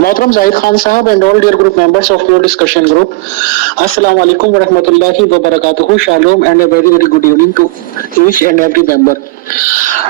Mohtram Zahid Khan Sahab and all dear group members of your discussion group, Assalamu alaikum wa rahmatullahi wa barakatuhu, Shalom and a very very good evening to each and every member.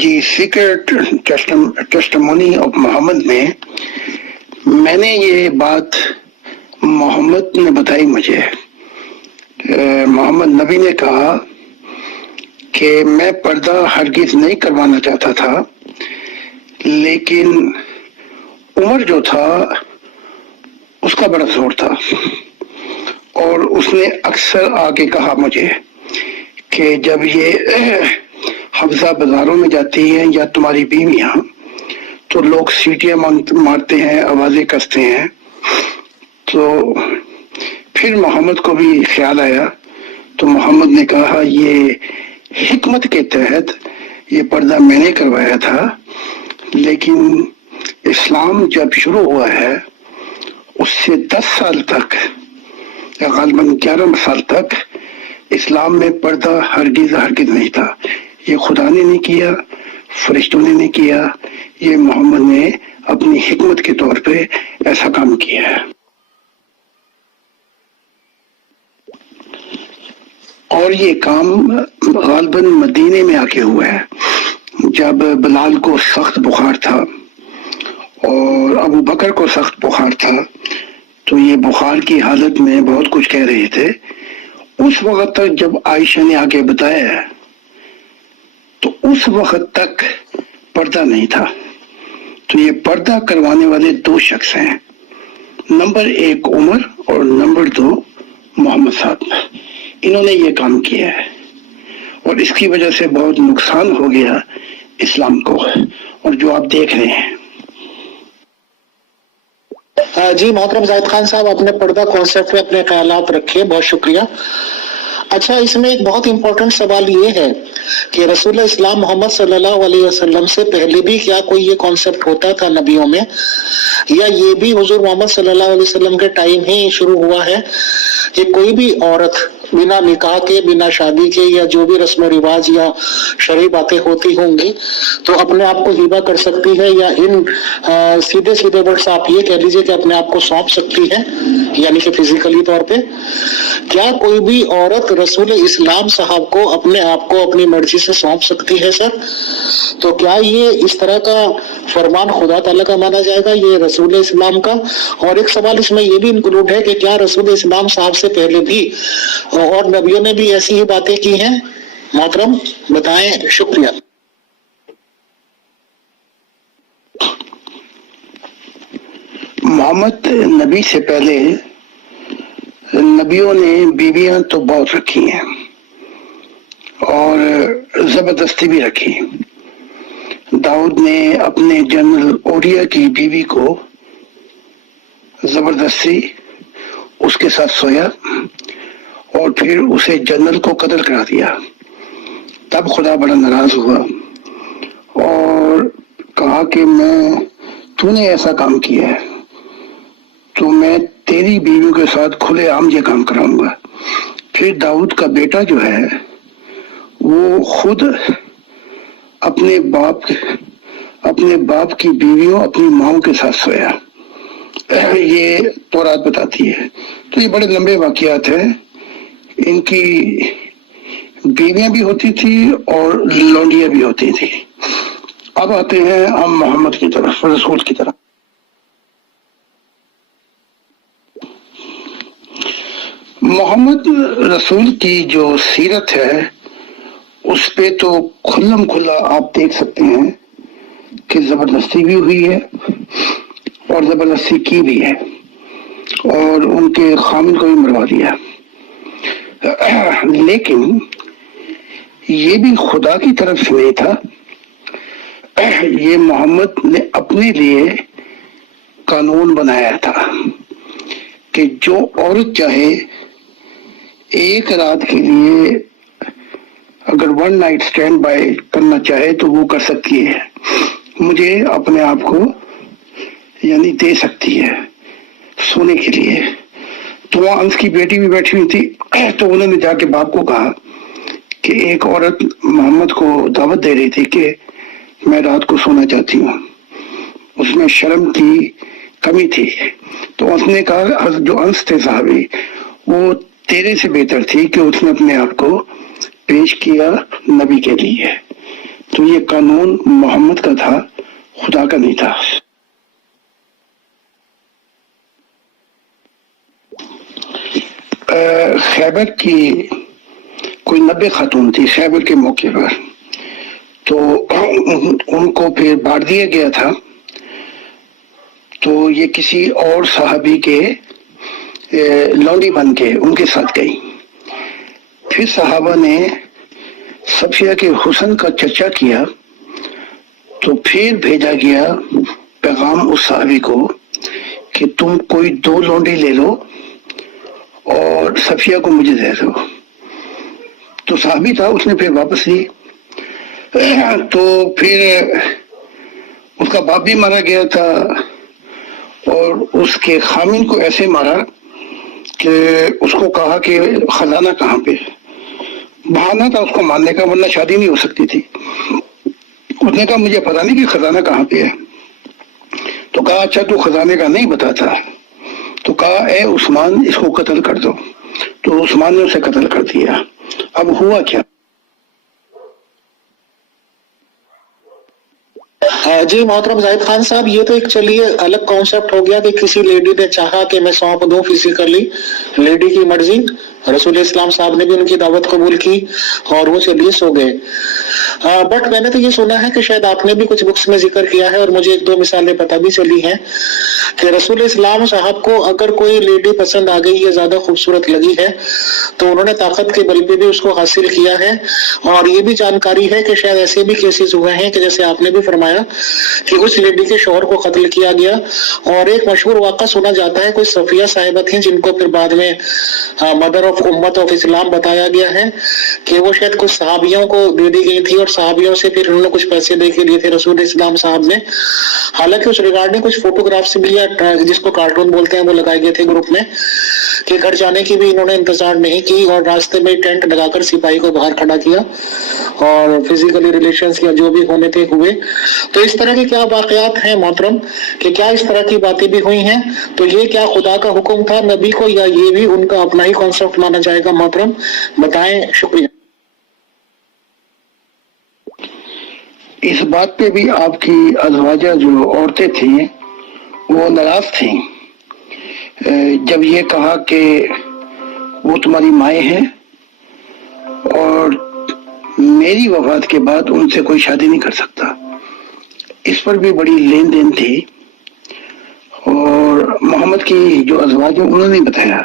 جی secret testimony of Muhammad میں نے یہ بات محمد نے بتائی مجھے. محمد نبی نے کہا کہ میں پردہ ہرگز نہیں کروانا چاہتا تھا، لیکن عمر جو تھا اس کا بڑا زور تھا، اور اس نے اکثر آ کے کہا مجھے کہ جب یہ حفظہ بازاروں میں جاتی ہیں یا تمہاری بیویاں تو لوگ سیٹیاں مارتے ہیں، آوازیں کستے ہیں. تو پھر محمد کو بھی خیال آیا، تو محمد نے کہا یہ حکمت کے تحت یہ پردہ میں نے کروایا تھا، لیکن اسلام جب شروع ہوا ہے اس سے 10 سال تک یا غالباً 11 سال تک اسلام میں پردہ ہرگز نہیں تھا. یہ خدا نے نہیں کیا، فرشتوں نے نہیں کیا، یہ محمد نے اپنی حکمت کے طور پہ ایسا کام کیا ہے. اور یہ کام غالباً مدینے میں آ کے ہوا ہے، جب بلال کو سخت بخار تھا اور ابو بکر کو سخت بخار تھا، تو یہ بخار کی حالت میں بہت کچھ کہہ رہے تھے. اس وقت تک جب عائشہ نے آگے بتایا تو اس وقت تک پردہ نہیں تھا. تو یہ پردہ کروانے والے 2 شخص ہیں، نمبر 1 عمر اور نمبر 2 محمد صاحب. انہوں نے یہ کام کیا ہے اور اس کی وجہ سے بہت نقصان ہو گیا اسلام کو، اور جو آپ دیکھ رہے ہیں. جی محترم زاہد خان صاحب، اپنے پردہ کانسیپٹ پہ اپنے خیالات رکھے، بہت شکریہ. اچھا، اس میں ایک بہت امپورٹنٹ سوال یہ ہے کہ رسول اسلام محمد صلی اللہ علیہ وسلم سے پہلے بھی کیا کوئی یہ کانسیپٹ ہوتا تھا نبیوں میں، یا یہ بھی حضور محمد صلی اللہ علیہ وسلم کے ٹائم ہی شروع ہوا ہے کہ کوئی بھی عورت بنا نکاح کے، بنا شادی کے، یا جو بھی رسم و رواج یا شرعی باتیں ہوتی ہوں گی تو اپنے آپ کو ہیبا کر سکتی ہے، یا ان سیدھے ورڈز آپ یہ کہہ لیجیے کہ اپنے آپ کو سونپ سکتی ہے، یعنی کہ فزیکلی طور پہ؟ کیا کوئی بھی عورت رسول اسلام صاحب کو اپنے آپ کو اپنی مرضی سے سونپ سکتی ہے سر؟ تو کیا یہ اس طرح کا فرمان خدا تعالیٰ کا مانا جائے گا، یہ رسول اسلام کا؟ اور ایک سوال اس میں یہ بھی انکلوڈ ہے کہ کیا رسول اسلام صاحب سے پہلے بھی اور نبیوں نے بھی ایسی ہی باتیں کی ہیں؟ محترم بتائیں، شکریہ. محمد نبی سے پہلے نبیوں نے بیویاں تو بہت رکھی ہیں اور زبردستی بھی رکھی. داؤد نے اپنے جنرل اوریا کی بیوی کو زبردستی اس کے ساتھ سویا اور پھر اسے جنرل کو قتل کرا دیا. تب خدا بڑا ناراض ہوا اور کہا کہ تو نے ایسا کام کیا ہے تو میں تیری بیویوں کے ساتھ کھلے عام یہ کام کراؤں گا. پھر داؤد کا بیٹا جو ہے وہ خود اپنے باپ کی بیویوں، اپنی ماؤں کے ساتھ سویا. یہ تورات بتاتی ہے. تو یہ بڑے لمبے واقعات ہیں. ان کی بیویاں بھی ہوتی تھی اور لونڈیاں بھی ہوتی تھی. اب آتے ہیں ہم محمد کی طرف، رسول کی طرف. محمد رسول کی جو سیرت ہے اس پہ تو کھلم کھلا آپ دیکھ سکتے ہیں کہ زبردستی بھی ہوئی ہے اور زبردستی کی بھی ہے، اور ان کے خامن کو بھی مروا دیا. لیکن یہ بھی خدا کی طرف سے نہیں تھا، یہ محمد نے اپنے لیے قانون بنایا تھا کہ جو عورت چاہے ایک رات کے لیے اگر 1 نائٹ سٹینڈ بائی کرنا چاہے تو وہ کر سکتی ہے، مجھے اپنے آپ کو یعنی دے سکتی ہے سونے کے لیے. تو وہاں انس کی بیٹی بھی بیٹھی ہوئی تھی، تو انہوں نے جا کے باپ کو کہا کہ ایک عورت محمد کو دعوت دے رہی تھی کہ میں رات کو سونا چاہتی ہوں. اس میں شرم کی کمی تھی. تو اس نے کہا جو انس تھے صحابی، وہ تیرے سے بہتر تھی کہ اس نے اپنے آپ کو پیش کیا نبی کے لیے. تو یہ قانون محمد کا تھا، خدا کا نہیں تھا۔ خیبر کی کوئی 90 خاتون تھی خیبر کے موقع پر، تو ان کو پھر بانٹ دیا گیا تھا، تو یہ کسی اور صحابی کے لونڈی بن کے ان کے ساتھ گئی۔ پھر صحابہ نے صفیہ کے حسن کا چرچا کیا، تو پھر بھیجا گیا پیغام اس صحابی کو کہ تم کوئی 2 لونڈی لے لو اور صفیہ کو مجھے دے دو۔ تو صحابی تھا، اس نے پھر واپس لی، تو پھر اس کا باپ بھی مارا گیا تھا، اور اس کے خامن کو ایسے مارا کہ اس کو کہا کہ خزانہ کہاں پہ، بہانہ تھا اس کو مارنے کا، ورنہ شادی نہیں ہو سکتی تھی۔ اس نے کہا مجھے پتا نہیں کہ خزانہ کہاں پہ ہے، تو کہا اچھا تو خزانے کا نہیں بتاتا، تو کہا اے عثمان اس کو قتل کر دو، تو عثمان نے اسے قتل کر دیا۔ اب ہوا کیا؟ جی محترم زاہد خان صاحب، یہ تو ایک چلیے الگ کانسیپٹ ہو گیا کہ کسی لیڈی نے چاہا کہ میں سونپ دوں فزیکلی، لیڈی کی مرضی، رسول اسلام صاحب نے بھی ان کی دعوت قبول کی اور وہ چلیے سو گئے۔ بٹ میں نے تو یہ سنا ہے کہ شاید آپ نے بھی کچھ بکس میں ذکر کیا ہے، اور مجھے 1-2 مثالیں پتہ بھی چلی ہیں کہ رسول اسلام صاحب کو اگر کوئی لیڈی پسند آ گئی یا زیادہ خوبصورت لگی ہے تو انہوں نے طاقت کے بل پہ بھی اس کو حاصل کیا ہے۔ اور یہ بھی جانکاری ہے کہ شاید ایسے بھی کیسز ہوئے ہیں کہ جیسے آپ نے بھی فرمایا کہ اس لیڈی کے شوہر کو قتل کیا گیا، اور ایک مشہور واقعہ سنا جاتا ہے، کوئی صفیہ صاحبہ تھیں جن کو پھر بعد میں مدر آف امت آف اسلام بتایا گیا ہے کہ وہ شاید کچھ صحابیوں کو دے دی گئی تھی، اور صحابیوں سے پھر انہوں نے کچھ پیسے دے کے لیے تھے رسول اسلام صاحب نے۔ حالانکہ اس ریگارڈنگ کچھ فوٹوگرافس بھی جس کو کارٹون بولتے ہیں وہ لگائے گئے تھے گروپ میں، کہ گھر جانے کی بھی انہوں نے انتظار نہیں کی اور راستے میں ٹینٹ لگا کر سپاہی کو باہر کھڑا کیا اور فزیکلی ریلیشنز یا جو بھی ہونے تھے ہوئے۔ تو اس طرح کے کیا واقعات ہیں محترم، کہ کیا اس طرح کی باتیں بھی ہوئی ہیں؟ تو یہ کیا خدا کا حکم تھا نبی کو، یا یہ بھی ان کا اپنا ہی کانسیپٹ مانا جائے گا محترم؟ بتائیں، شکریہ۔ اس بات پہ بھی آپ کی ازواجہ جو عورتیں تھیں وہ ناراض تھیں جب یہ کہا کہ وہ تمہاری مائیں ہیں اور میری وفات کے بعد ان سے کوئی شادی نہیں کر سکتا۔ اس پر بھی بڑی لین دین تھی، اور محمد کی جو ازواج ہیں انہوں نے بتایا۔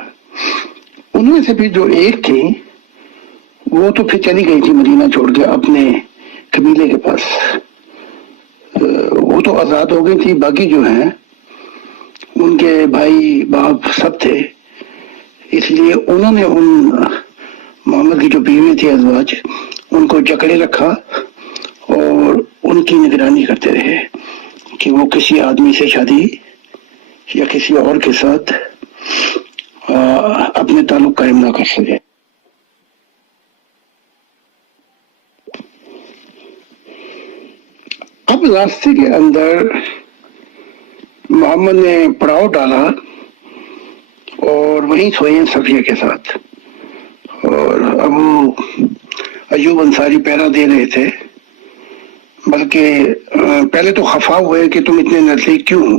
ان میں سے بھی جو ایک تھی وہ تو پھر چلی گئی تھی مدینہ چھوڑ کے اپنے قبیلے کے پاس، وہ تو آزاد ہو گئی تھی، باقی جو ہیں ان کے بھائی باپ سب تھے، اس لیے انہوں نے ان محمد کی جو بیوی تھی ازواج ان کو جکڑے رکھا اور ان کی نگرانی کرتے رہے کہ وہ کسی آدمی سے شادی یا کسی اور کے ساتھ اپنے تعلق قائم نہ کر سکے۔ اب راستے کے اندر محمد نے پڑاؤ ڈالا اور وہیں سوئے ہیں صفیہ کے ساتھ، اور ابو ایوب انصاری پہرا دے رہے تھے، بلکہ پہلے تو خفا ہوئے کہ تم اتنے نزدیک کیوں ہو،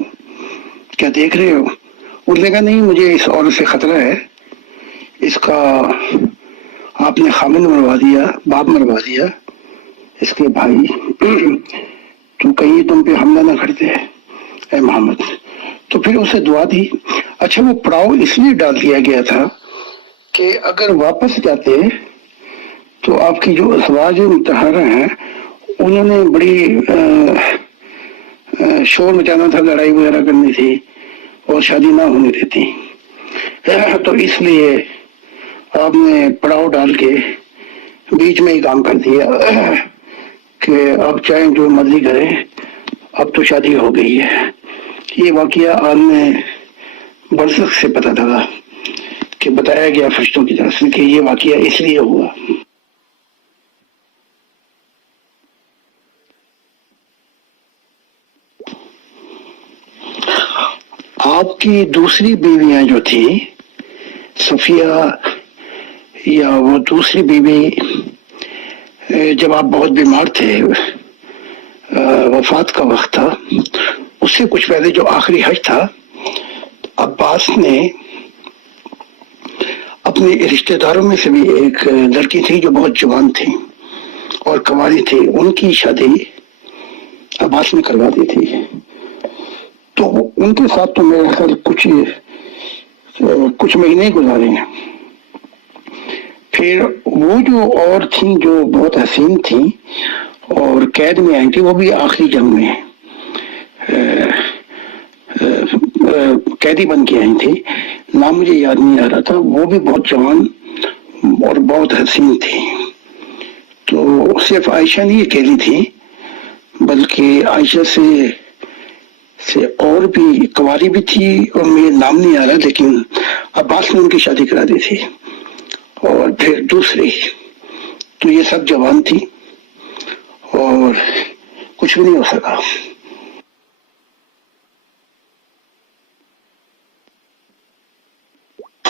کیا دیکھ رہے ہو؟ اس نے کہا نہیں، مجھے اس عورت سے خطرہ ہے، اس کا آپ نے خامن مروا دیا، باپ مروا دیا، اس کے بھائی، تو کہیں تم پہ حملہ نہ کرتے اے محمد۔ تو پھر اسے دعا دی۔ اچھا، وہ پڑاؤ اس لیے ڈال دیا گیا تھا کہ اگر واپس جاتے تو آپ کی جو ازواج مطہرہ ہیں انہوں نے بڑی شور مچانا تھا، لڑائی وغیرہ کرنی تھی اور شادی نہ ہونے دیتی، تو اس لیے آپ نے پڑاؤ ڈال کے بیچ میں ہی کام کر دیا کہ اب چاہے جو مرضی کرے، اب تو شادی ہو گئی ہے۔ یہ واقعہ عالم برزخ سے پتہ چلا کہ بتایا گیا فرشتوں کی طرف سے کہ یہ واقعہ اس لیے ہوا۔ آپ کی دوسری بیویاں جو تھی صفیہ یا وہ دوسری بیوی، جب آپ بہت بیمار تھے وفات کا وقت تھا، اس سے کچھ پہلے جو آخری حج تھا، عباس نے اپنے رشتہ داروں میں سے بھی ایک لڑکی تھی جو بہت جوان تھی اور کنواری تھی، ان کی شادی عباس نے کروا دی تھی. تو ان کے ساتھ تو میرے خیال کچھ مہینے گزارے ہیں. پھر وہ جو اور تھیں جو بہت حسین تھیں اور قید میں آئی تھی، وہ بھی آخری جنگ میں قیدی بن کے آئی تھی، نام مجھے یاد نہیں آ رہا تھا. وہ بھی بہت جوان اور بہت حسین تھی. تو صرف عائشہ نہیں اکیلی تھی، بلکہ عائشہ سے اور بھی کنواری بھی تھی، اور مجھے نام نہیں آ رہا، لیکن عباس نے ان کی شادی کرا دی تھی. اور پھر دوسری، تو یہ سب جوان تھی اور کچھ بھی نہیں ہو سکا.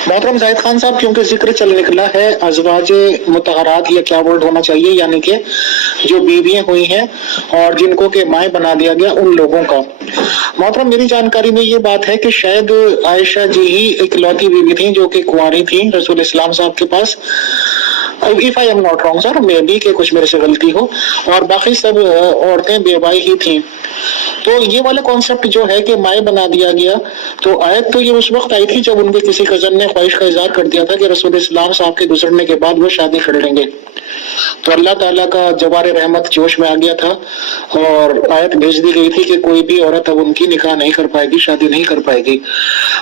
محترم زاہد خان صاحب، کیونکہ ذکر چل نکلا ہے ازواج مطہرات، یا کیا ورڈ ہونا چاہیے، یعنی کہ جو بیویاں ہوئی ہیں اور جن کو کہ مائیں بنا دیا گیا، ان لوگوں کا. محترم میری جانکاری میں یہ بات ہے کہ شاید عائشہ جی ہی اکلوتی بیوی تھیں جو کہ کنواری تھیں رسول اسلام صاحب کے پاس. If I am not wrong sir, میں بھی کہ کچھ میرے سے غلطی ہو، اور باقی سب عورتیں بیوائی ہی تھیں. تو یہ والا کانسیپٹ جو ہے کہ مائیں بنا دیا گیا، تو آیت تو یہ اس وقت آئی تھی جب ان کے کسی کزن نے خواہش کا اظہار کر دیا تھا کہ رسول اسلام صاحب کے گزرنے کے بعد وہ شادی کر لیں گے. تو اللہ تعالیٰ کا جوار رحمت جوش میں آ گیا تھا اور آیت بھیج دی گئی تھی کہ کوئی بھی عورت اب ان کی نکاح نہیں کر پائے گی، شادی نہیں کر پائے گی.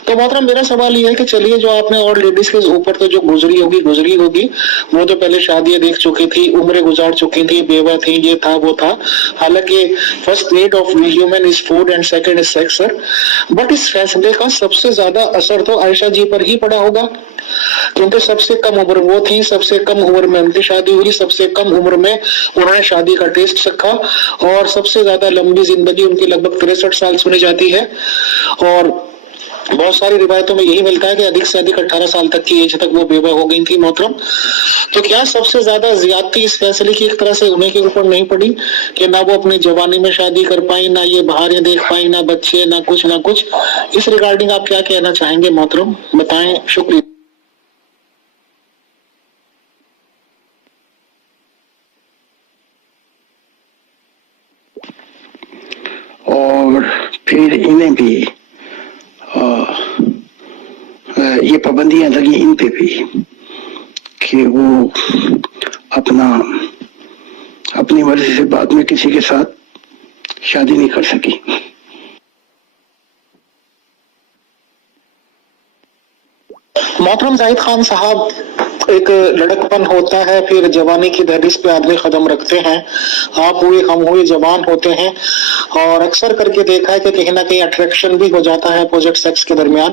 تو محترم میرا سوال یہ ہے کہ چلیے، جو آپ نے اور لیڈیز کے اوپر تو جو گزری ہوگی، وہ تو پہلے شادیاں دیکھ چکی تھی، عمریں گزار چکی تھی، بیوہ تھی، یہ تھا وہ تھا. حالانکہ first need of human is food and second is sex sir. But اس فیصلے کا سب سے زیادہ اثر تو عائشہ جی پر ہی پڑا ہوگا، کیونکہ سب سے کم عمر وہ تھی، سب سے کم عمر میں ان کی شادی ہوئی، سب سے کم عمر میں انہوں نے شادی کا ٹیسٹ سکھا، اور سب سے زیادہ لمبی زندگی ان کی لگ بھگ 63 سال سنی جاتی ہے. اور بہت ساری روایتوں میں یہی ملتا ہے کہ ادھک سے ادھک 18 سال تک کی ایج تک وہ بیوہ ہو گئی تھی. محترم، تو کیا سب سے زیادہ زیادتی اس فیصلے کی ایک طرح سے انہیں کے اوپر نہیں پڑی کہ نہ وہ اپنی جوانی میں شادی کر پائیں، نہ یہ بہاریں دیکھ پائیں، نہ بچے، نہ کچھ. اس ریگارڈنگ آپ کیا کہنا چاہیں گے محترم؟ بتائیں. شکریہ. اور پھر انہیں بھی یہ پابندیاں لگی ان پہ بھی کہ وہ اپنی مرضی سے بعد میں کسی کے ساتھ شادی نہیں کر سکی. محترم زاہد خان صاحب، ایک لڑکپن ہوتا ہے، پھر جوانی کی دہلیز پہ آدمی قدم رکھتے ہیں، آپ ہوئے ہم ہوئے جوان ہوتے ہیں، اور اکثر کر کے دیکھا ہے کہ کہیں نہ کہیں اٹریکشن بھی ہو جاتا ہے اپوزٹ سیکس کے درمیان،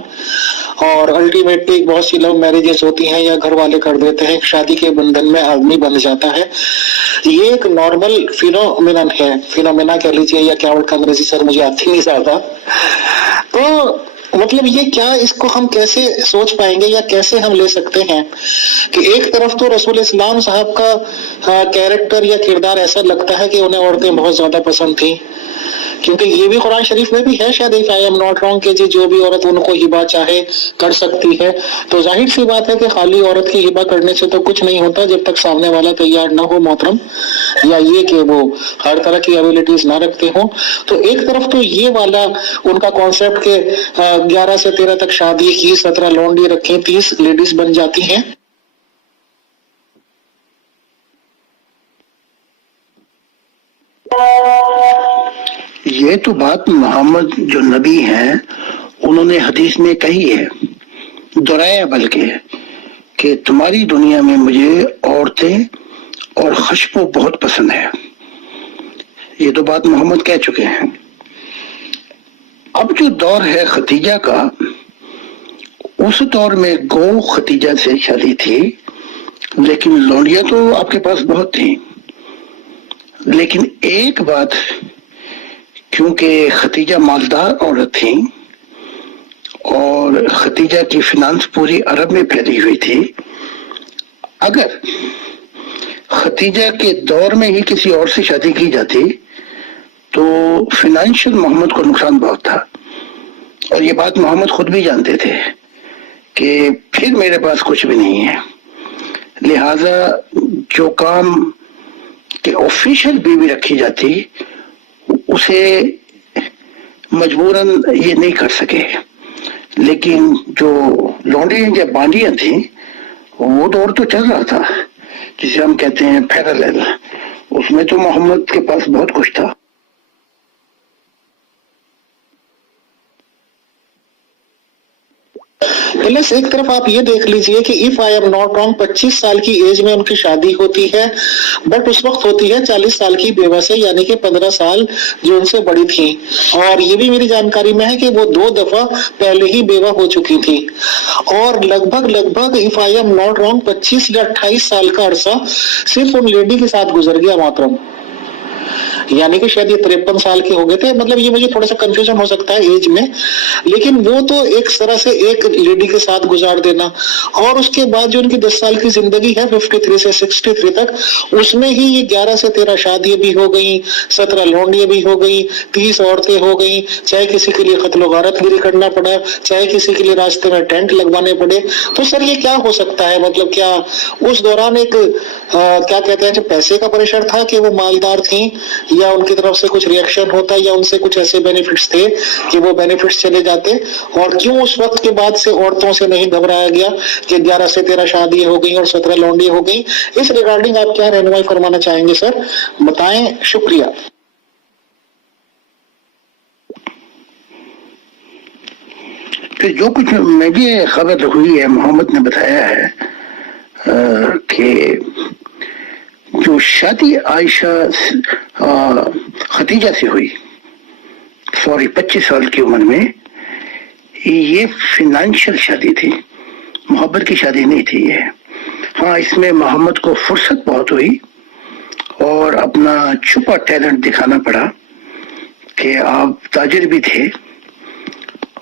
اور الٹیمیٹلی بہت سی لو میرجز ہوتی ہیں یا گھر والے کر دیتے ہیں، شادی کے بندھن میں آدمی بن جاتا ہے. یہ ایک نارمل فینومینا کہہ لیجیے، یا کیا ورڈ کا انگریزی سر مجھے آتی نہیں زیادہ. تو مطلب یہ کیا، اس کو ہم کیسے سوچ پائیں گے یا کیسے ہم لے سکتے ہیں کہ ایک طرف تو رسول اسلام صاحب کا کیریکٹر یا کردار ایسا لگتا ہے کہ انہیں عورتیں بہت زیادہ پسند تھیں، کیونکہ یہ بھی قرآن شریف میں بھی ہے شاید، if I am not wrong، کہ جو بھی عورت ان کو ہبہ چاہے کر سکتی ہے. تو ظاہر سی بات ہے کہ خالی عورت کی ہبہ کرنے سے تو کچھ نہیں ہوتا جب تک سامنے والا تیار نہ ہو محترم، یا یہ کہ وہ ہر طرح کی ایبلٹیز نہ رکھتے ہوں. تو ایک طرف تو یہ والا ان کا کانسیپٹ کہ 11 سے 13 تک شادی کی، 17 لونڈی رکھیں، 30 لیڈیز بن جاتی ہیں. یہ تو بات محمد جو نبی ہیں انہوں نے حدیث میں کہی ہے، دہرایا بلکہ، کہ تمہاری دنیا میں مجھے عورتیں اور خشبو بہت پسند ہے. یہ تو بات محمد کہہ چکے ہیں. اب جو دور ہے ختیجہ کا، اس دور میں گو ختیجہ سے شادی تھی، لیکن لونڈیاں تو آپ کے پاس بہت تھیں. لیکن ایک بات، کیونکہ ختیجہ مالدار عورت تھیں اور ختیجہ کی فنانس پوری عرب میں پھیلی ہوئی تھی، اگر ختیجہ کے دور میں ہی کسی اور سے شادی کی جاتی تو فائنینشیل محمد کو نقصان بہت تھا، اور یہ بات محمد خود بھی جانتے تھے کہ پھر میرے پاس کچھ بھی نہیں ہے، لہذا جو کام کہ آفیشیل بیوی رکھی جاتی اسے مجبوراً یہ نہیں کر سکے، لیکن جو لونڈیاں یا بانڈیاں تھیں وہ دور تو چل رہا تھا جسے ہم کہتے ہیں پیرالل، اس میں تو محمد کے پاس بہت کچھ تھا۔ پلس ایک طرف آپ یہ دیکھ لیجئے کہ if I am not wrong 25 سال کی ایج میں ان کی شادی ہوتی ہے، بٹ اس وقت ہوتی ہے 40 سال کی بیوہ سے، یعنی کہ 15 سال جو ان سے بڑی تھی، اور یہ بھی میری جانکاری میں ہے کہ وہ 2 دفعہ پہلے ہی بیوہ ہو چکی تھی، اور لگ بھگ if I am not wrong 25 یا 28 سال کا عرصہ صرف ان لیڈی کے ساتھ گزر گیا محترم، یعنی کہ شاید یہ 53 سال کے ہو گئے تھے، مطلب یہ مجھے تھوڑا سا کنفیوژن ہو سکتا ہے ایج میں، لیکن وہ تو ایک طرح سے ایک لیڈی کے ساتھ گزار دینا، اور اس کے بعد جو ان کی 10 سال کی زندگی ہے 53 سے 63 تک، اس میں ہی یہ 11 سے 13 شادیاں بھی ہو گئی، 17 لونڈیاں بھی ہو گئی، 30 عورتیں ہو گئی، چاہے کسی کے لیے قتل و غارت گیری کرنا پڑا، چاہے کسی کے لیے راستے میں ٹینٹ لگوانے پڑے، تو سر یہ کیا ہو سکتا ہے؟ مطلب کیا اس دوران ایک کیا کہتے ہیں جو پیسے کا پریشر تھا کہ وہ مالدار تھیں، یا ان کی طرف سے کچھ ریئیکشن ہوتا، یا ان سے کچھ ایسے بینیفٹس تھے کہ وہ بینیفٹس چلے جاتے، اور کیوں اس وقت کے بعد سے عورتوں سے نہیں گھبرایا گیا کہ 11 سے 13 شادیاں ہو گئیں اور 17 لونڈی ہو گئیں؟ اس ریگارڈنگ آپ کیا رہنمائی فرمانا چاہیں گے سر؟ بتائیں، شکریہ۔ کہ جو کچھ میڈیا خبر ہوئی ہے، محمد نے بتایا ہے کہ جو شادی عائشہ خدیجہ سے ہوئی 25 سال کی عمر میں، یہ فائنینشیل شادی تھی، محبت کی شادی نہیں تھی یہ۔ ہاں، اس میں محمد کو فرصت بہت ہوئی اور اپنا چھپا ٹیلنٹ دکھانا پڑا کہ آپ تاجر بھی تھے،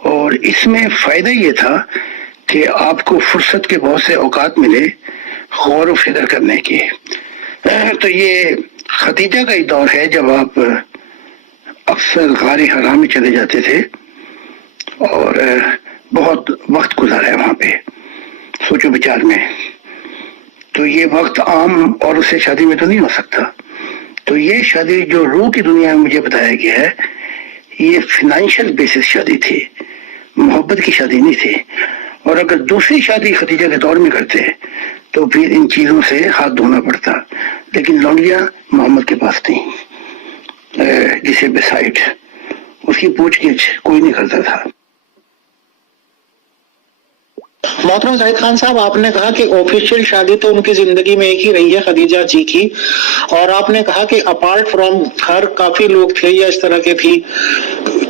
اور اس میں فائدہ یہ تھا کہ آپ کو فرصت کے بہت سے اوقات ملے غور و فکر کرنے کے۔ تو یہ خدیجہ کا ہی دور ہے جب آپ اکثر غار حرا میں چلے جاتے تھے اور بہت وقت گزارا ہے وہاں پہ سوچو بچار میں۔ تو یہ وقت عام اور اس سے شادی میں تو نہیں ہو سکتا۔ تو یہ شادی جو روح کی دنیا میں مجھے بتایا گیا ہے، یہ فائنینشیل بیسس شادی تھی، محبت کی شادی نہیں تھی۔ اور اگر دوسری شادی خدیجہ کے دور میں کرتے تو پھر ان چیزوں سے ہاتھ دھونا پڑتا، لیکن لونڈیاں محمد کے پاس تھیں، جسے بسائٹ اس کی پوچھ گچھ کوئی نہیں کرتا تھا۔ محترم زاہد خان صاحب، آپ نے کہا کہ آفیشیل شادی تو ان کی زندگی میں ایک ہی رہی ہے خدیجہ جی کی، اور آپ نے کہا کہ اپارٹ فرام ہر کافی لوگ تھے یا اس طرح کے تھی،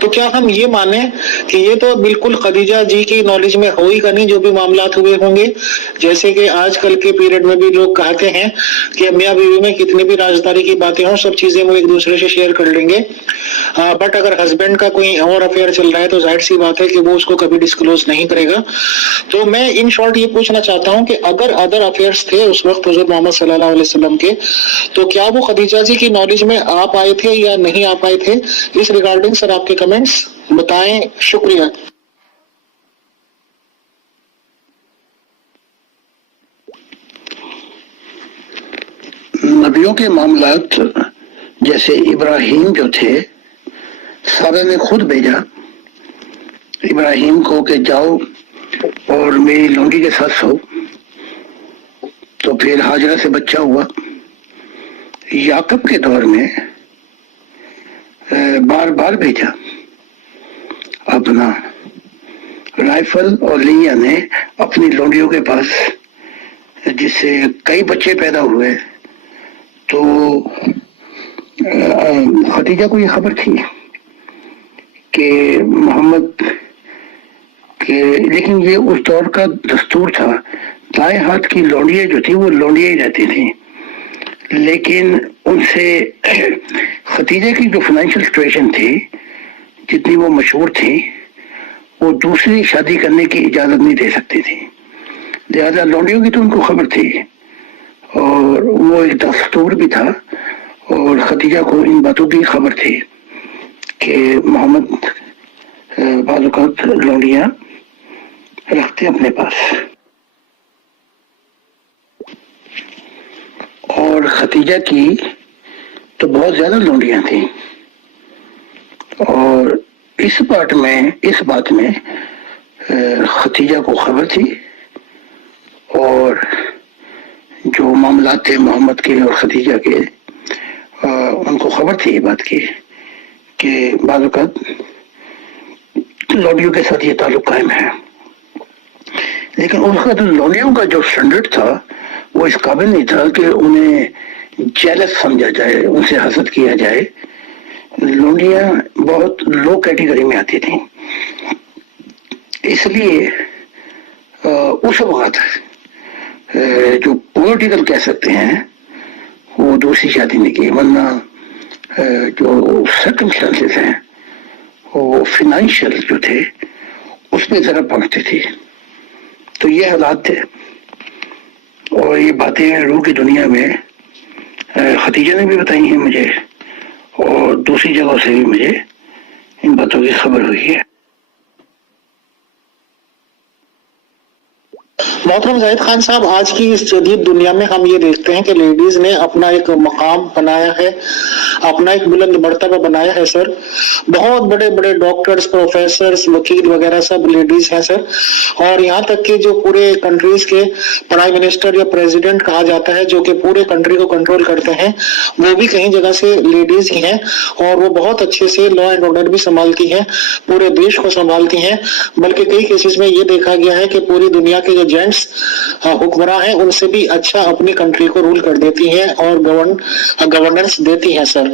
تو کیا ہم یہ مانیں کہ یہ تو بالکل خدیجہ جی کی نالج میں ہو ہی کا نہیں جو بھی معاملات ہوئے ہوں گے؟ جیسے کہ آج کل کے پیریڈ میں بھی لوگ کہتے ہیں کہ میاں بیوی میں کتنی بھی رازداری کی باتیں ہوں، سب چیزیں وہ ایک دوسرے سے شیئر کر لیں گے، بٹ اگر ہسبینڈ کا کوئی اور افیئر چل رہا ہے تو ظاہر سی بات ہے کہ وہ اس کو کبھی ڈسکلوز نہیں کرے گا۔ تو میں ان شارٹ یہ پوچھنا چاہتا ہوں کہ اگر ادر افیئرس تھے اس وقت حضرت محمد صلی اللہ علیہ وسلم کے، تو کیا وہ خدیجہ جی کی نالج میں آپ آئے تھے یا نہیں آپ آئے تھے؟ اس ریگارڈنگ سر آپ کے کمنٹس بتائیں، شکریہ۔ نبیوں کے معاملات جیسے ابراہیم جو تھے، سارا نے خود بھیجا ابراہیم کو کہ جاؤ اور میری لونڈی کے ساتھ سو، تو پھر ہاجرہ سے بچہ ہوا۔ یعقوب کے دور میں بار بار بھیجا اپنا رائفل، اور لیا نے اپنی لونڈیوں کے پاس، جس سے کئی بچے پیدا ہوئے۔ تو خدیجہ کو یہ خبر تھی کہ محمد کے، لیکن یہ اس دور کا دستور تھا، دائیں ہاتھ کی لونڈیاں جو تھیں وہ لونڈیاں ہی رہتی تھیں، لیکن ان سے خدیجہ کی جو فائنینشیل سچویشن تھی، جتنی وہ مشہور تھی، وہ دوسری شادی کرنے کی اجازت نہیں دے سکتی تھی، لہذا لونڈیوں کی تو ان کو خبر تھی، اور وہ ایک دستور بھی تھا، اور خدیجہ کو ان باتوں کی خبر تھی۔ کہ محمد بعض اوقات لونڈیاں رکھتے اپنے پاس، اور ختیجہ کی تو بہت زیادہ لونڈیاں تھیں، اور اس بات میں ختیجہ کو خبر تھی، اور جو معاملات تھے محمد کے اور ختیجہ کے ان کو خبر تھی یہ بات کی کہ بعض اوقات لونڈیوں کے ساتھ یہ تعلق قائم ہے، لیکن اس وقت لونڈیوں کا جو اسٹینڈرڈ تھا وہ اس قابل نہیں تھا کہ انہیں جیلس سمجھا جائے، ان سے حسد کیا جائے۔ لونڈیاں بہت لو کیٹیگری میں آتی تھیں، اس لیے اس وقت جو پولیٹیکل کہہ سکتے ہیں وہ دوسری شادی نہیں کی، ورنہ جو سرکمسٹانسز ہیں وہ فائنینشیل جو تھے اس میں ذرا پہنچتے تھے۔ تو یہ حالات تھے، اور یہ باتیں روح کی دنیا میں ختیجہ نے بھی بتائی ہیں مجھے، اور دوسری جگہوں سے بھی مجھے ان باتوں کی خبر ہوئی ہے۔ محترم زاہد خان صاحب، آج کی اس جدید دنیا میں ہم یہ دیکھتے ہیں کہ لیڈیز نے اپنا ایک مقام بنایا ہے، اپنا ایک بلند مرتبہ بنایا ہے سر۔ بہت بڑے بڑے ڈاکٹرز، پروفیسرز، وکیل وغیرہ سب لیڈیز ہیں سر، اور یہاں تک کہ جو پورے کنٹریز کے پرائم منسٹر یا پریزیڈنٹ کہا جاتا ہے جو کہ پورے کنٹری کو کنٹرول کرتے ہیں، وہ بھی کہیں جگہ سے لیڈیز ہی ہیں، اور وہ بہت اچھے سے لا اینڈ آرڈر بھی سنبھالتی ہیں، پورے دیش کو سنبھالتی ہیں۔ بلکہ کئی کیسز میں یہ دیکھا گیا ہے کہ پوری دنیا کے جو جینٹس حکمراں ہیں ان سے بھی اچھا اپنی کنٹری کو رول کر دیتی ہیں اور گورننس دیتی ہیں سر۔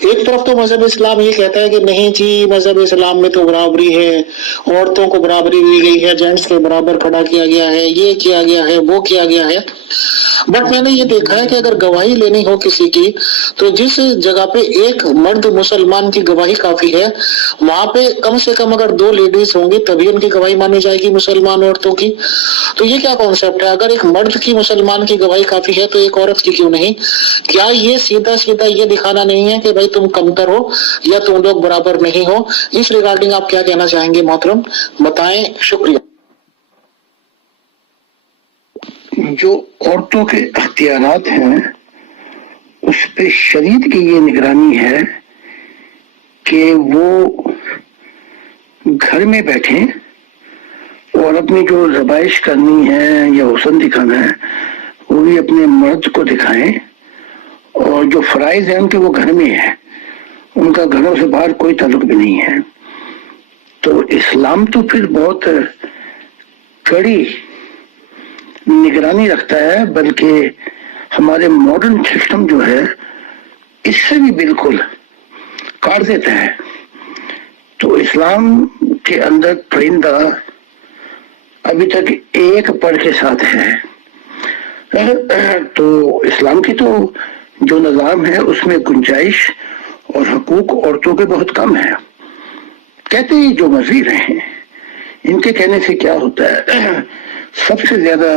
ایک طرف تو مذہب اسلام یہ کہتا ہے کہ نہیں جی، مذہب اسلام میں تو برابری ہے، عورتوں کو برابری دی گئی ہے، جینٹس کے برابر کھڑا کیا گیا ہے، یہ کیا گیا ہے، وہ کیا گیا ہے۔ بٹ میں نے یہ دیکھا ہے کہ اگر گواہی لینی ہو کسی کی تو جس جگہ پہ ایک مرد مسلمان کی گواہی کافی ہے، وہاں پہ کم سے کم اگر 2 لیڈیز ہوں گی تبھی ان کی گواہی مانی جائے گی مسلمان عورتوں کی۔ تو یہ کیا کانسیپٹ ہے؟ اگر ایک مرد کی مسلمان کی گواہی کافی ہے تو ایک عورت کی کیوں نہیں؟ کیا یہ سیدھا سیدھا یہ دکھانا نہیں ہے کہ بھائی تم کمتر ہو یا تم لوگ برابر نہیں ہو؟ اس ریگارڈنگ آپ کیا کہنا چاہیں گے محترم؟ بتائیں، شکریہ۔ جو عورتوں کے اختیارات ہیں اس پہ شریعت کی یہ نگرانی ہے کہ وہ گھر میں بیٹھیں اور اپنی جو ذبائش کرنی ہے یا حسن دکھانا ہے وہ بھی اپنے مرد کو دکھائیں، اور جو فرائض ہیں ان کے وہ گھر میں ہیں، ان کا گھروں سے باہر کوئی تعلق بھی نہیں ہے۔ تو اسلام تو پھر بہت کڑی نگرانی رکھتا ہے، بلکہ ہمارے ماڈرن سسٹم جو ہے اس سے بھی بالکل کاٹ دیتا ہے۔ تو اسلام کے اندر پرندہ ابھی تک ایک پر کے ساتھ ہے۔ تو اسلام کی تو جو نظام ہے اس میں گنجائش اور حقوق عورتوں کے بہت کم ہے۔ کہتے ہی جو مرضی رہیں، ان کے کہنے سے کیا ہوتا ہے؟ سب سے زیادہ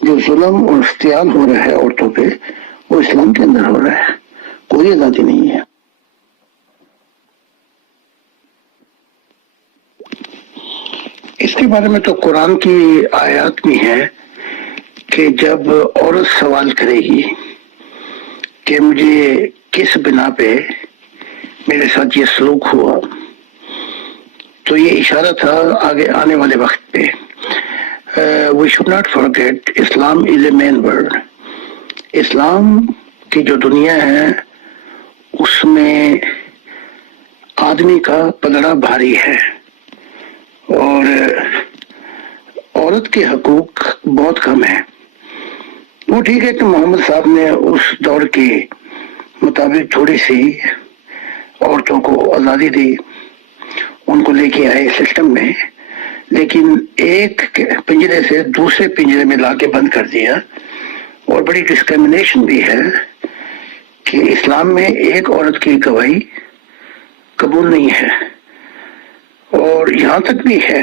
جو ظلم اور اختیار ہو رہا ہے عورتوں پہ وہ اسلام کے اندر ہو رہا ہے، کوئی آزادی نہیں ہے۔ اس کے بارے میں تو قرآن کی آیات بھی ہے کہ جب عورت سوال کرے گی کہ مجھے کس بنا پہ میرے ساتھ یہ سلوک ہوا، تو یہ اشارہ تھا آگے آنے والے وقت پہ۔ We should not forget Islam is a man world۔ اسلام کی جو دنیا ہے اس میں آدمی کا پلڑا بھاری ہے، اور عورت کے حقوق بہت کم ہیں۔ وہ ٹھیک ہے کہ محمد صاحب نے اس دور کے مطابق تھوڑی سی عورتوں کو آزادی دی، ان کو لے کے آئے سسٹم میں، لیکن ایک پنجرے سے دوسرے پنجرے میں لا کے بند کر دیا۔ اور بڑی ڈسکریمنیشن بھی ہے کہ اسلام میں ایک عورت کی گواہی قبول نہیں ہے، اور یہاں تک بھی ہے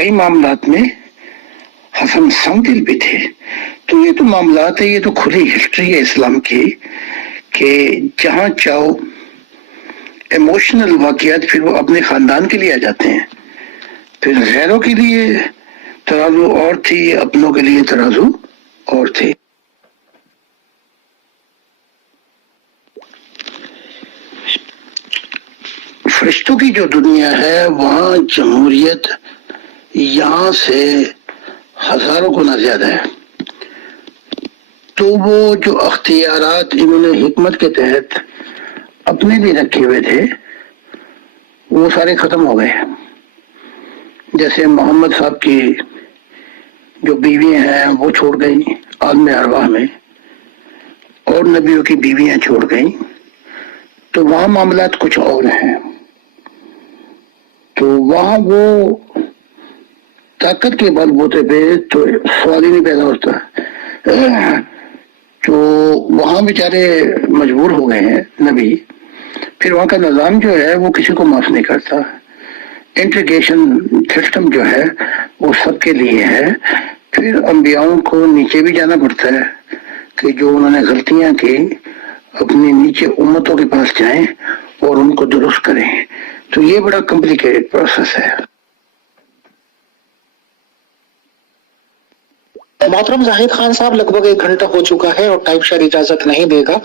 کئی معاملات میں ہم سنگ دل بھی تھے. تو یہ تو معاملات ہے, یہ تو کھلی ہسٹری ہے اسلام کی کہ جہاں چاہو ایموشنل واقعات پھر وہ اپنے خاندان کے لیے آ جاتے ہیں, پھر غیروں کے لیے ترازو اور تھی, اپنوں کے لیے ترازو اور تھی. فرشتوں کی جو دنیا ہے وہاں جمہوریت یہاں سے ہزاروں گنا زیادہ ہے. تو وہ جو اختیارات انہوں نے حکمت کے تحت اپنے بھی رکھے ہوئے تھے وہ سارے ختم ہو گئے. جیسے محمد صاحب کی جو بیویاں ہیں وہ چھوڑ گئیں عالم ارواح میں, اور نبیوں کی بیویاں چھوڑ گئیں, تو وہاں معاملات کچھ اور ہیں. تو وہاں وہ طاقت کے بل بوتے پہ تو سوال ہی نہیں پیدا ہوتا. تو وہاں بیچارے مجبور ہو گئے ہیں نبی. پھر وہاں کا نظام جو ہے وہ کسی کو معاف نہیں کرتا. انٹیگریشن سسٹم جو ہے وہ سب کے لیے ہے. پھر انبیاؤں کو نیچے بھی جانا پڑتا ہے کہ جو انہوں نے غلطیاں کی اپنی نیچے امتوں کے پاس جائیں اور ان کو درست کریں. تو یہ بڑا کمپلیکیٹڈ پروسیس ہے. محترم زاہد خان صاحب, لگ بھگ 1 گھنٹہ ہو چکا ہے اور ٹائم شاید اجازت نہیں دے گا.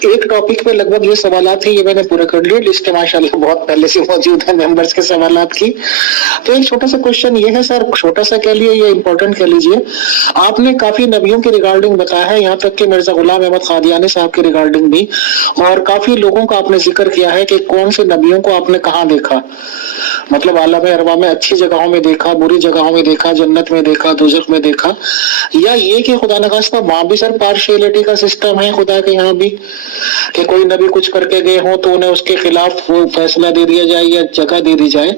ایک ٹاپک پہ لگ بھگ یہ سوالات ہیں, یہ میں نے پورے کر لیے. لسٹ ماشاءاللہ بہت پہلے سے موجود ہے ممبرس کے سوالات کی. تو ایک چھوٹا سا کوشچن یہ ہے سر, چھوٹا سا کہہ لیے یا امپورٹنٹ کہہ لیجئے, آپ نے کافی نبیوں کے ریگارڈنگ بتایا ہے, یہاں تک کہ مرزا غلام احمد قادیانی صاحب کے ریگارڈنگ بھی, اور کافی لوگوں کا آپ نے ذکر کیا ہے کہ کون سے نبیوں کو آپ نے کہاں دیکھا, مطلب عالم ارواح میں اچھی جگہوں میں دیکھا, بری جگہوں میں دیکھا, جنت میں دیکھا, دوزخ میں دیکھا, یا یہ کہ خدا نخواستہ وہاں بھی سر پارشیلٹی کا سسٹم ہے خدا کے یہاں بھی, کہ کوئی نبی کچھ کر کے گئے ہوں تو انہیں اس کے خلاف وہ فیصلہ دے دیا جائے یا جگہ دے دی جائے.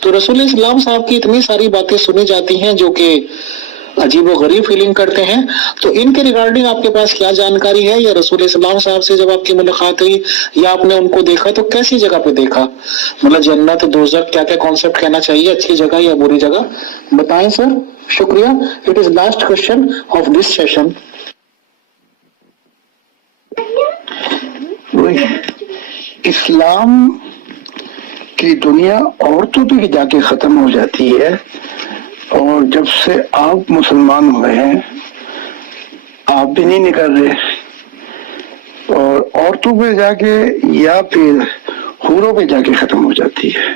تو رسول اسلام صاحب کی اتنی ساری باتیں سنی جاتی ہیں جو کہ عجیب و غریب فیلنگ کرتے ہیں, تو ان کے ریگارڈنگ آپ کے پاس کیا جانکاری ہے, یا رسول اسلام صاحب سے جب آپ کی ملاقات ہوئی یا آپ نے ان کو دیکھا تو کیسی جگہ پہ دیکھا, مطلب جنت دوزخ کیا کیا کانسیپٹ کہنا چاہیے, اچھی جگہ یا بری جگہ, بتائیں سر. شکریہ. It is last question of this session. اسلام کی دنیا عورتوں پہ جا کے ختم ہو جاتی ہے, اور جب سے آپ مسلمان ہوئے ہیں آپ بھی نہیں نکل رہے, اور عورتوں پہ جا کے یا پھر حوروں پہ جا کے ختم ہو جاتی ہے.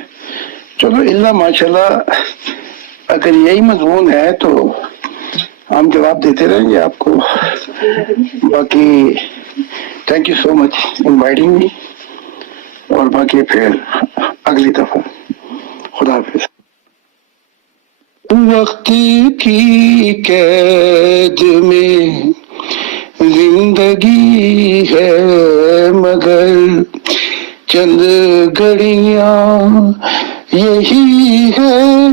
چلو اللہ ماشاءاللہ, اگر یہی مضمون ہے تو ہم جواب دیتے رہیں گے آپ کو. باقی thank you so much inviting me, اور باقی پھر اگلی دفعہ. خدا حافظ. وقت کی قید میں زندگی ہے مگر چند گھڑیاں یہی ہے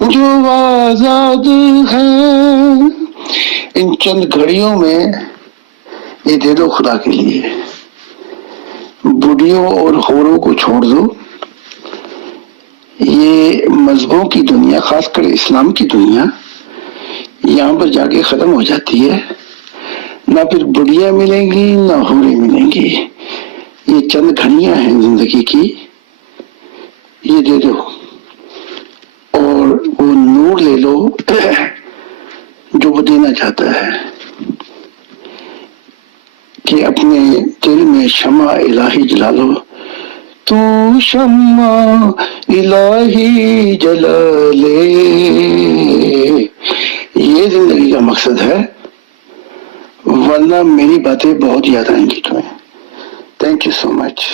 جو آزاد ہے. ان چند گھڑیوں میں یہ دے دو خدا کے لیے, بڑھیوں اور حوروں کو چھوڑ دو. یہ مذہبوں کی دنیا, خاص کر اسلام کی دنیا, یہاں پر جا کے ختم ہو جاتی ہے. نہ پھر بڑھیاں ملیں گی نہ حوریں ملیں گی. یہ چند گھڑیاں ہیں زندگی کی, یہ دے دو اور وہ نور لے لو جو وہ دینا چاہتا ہے, کہ اپنے دل میں شمع الہی جلا لو. تو شمع الہی جلا لے, یہ زندگی کا مقصد ہے, ورنہ میری باتیں بہت یاد آئیں گی تمہیں. Thank you so much.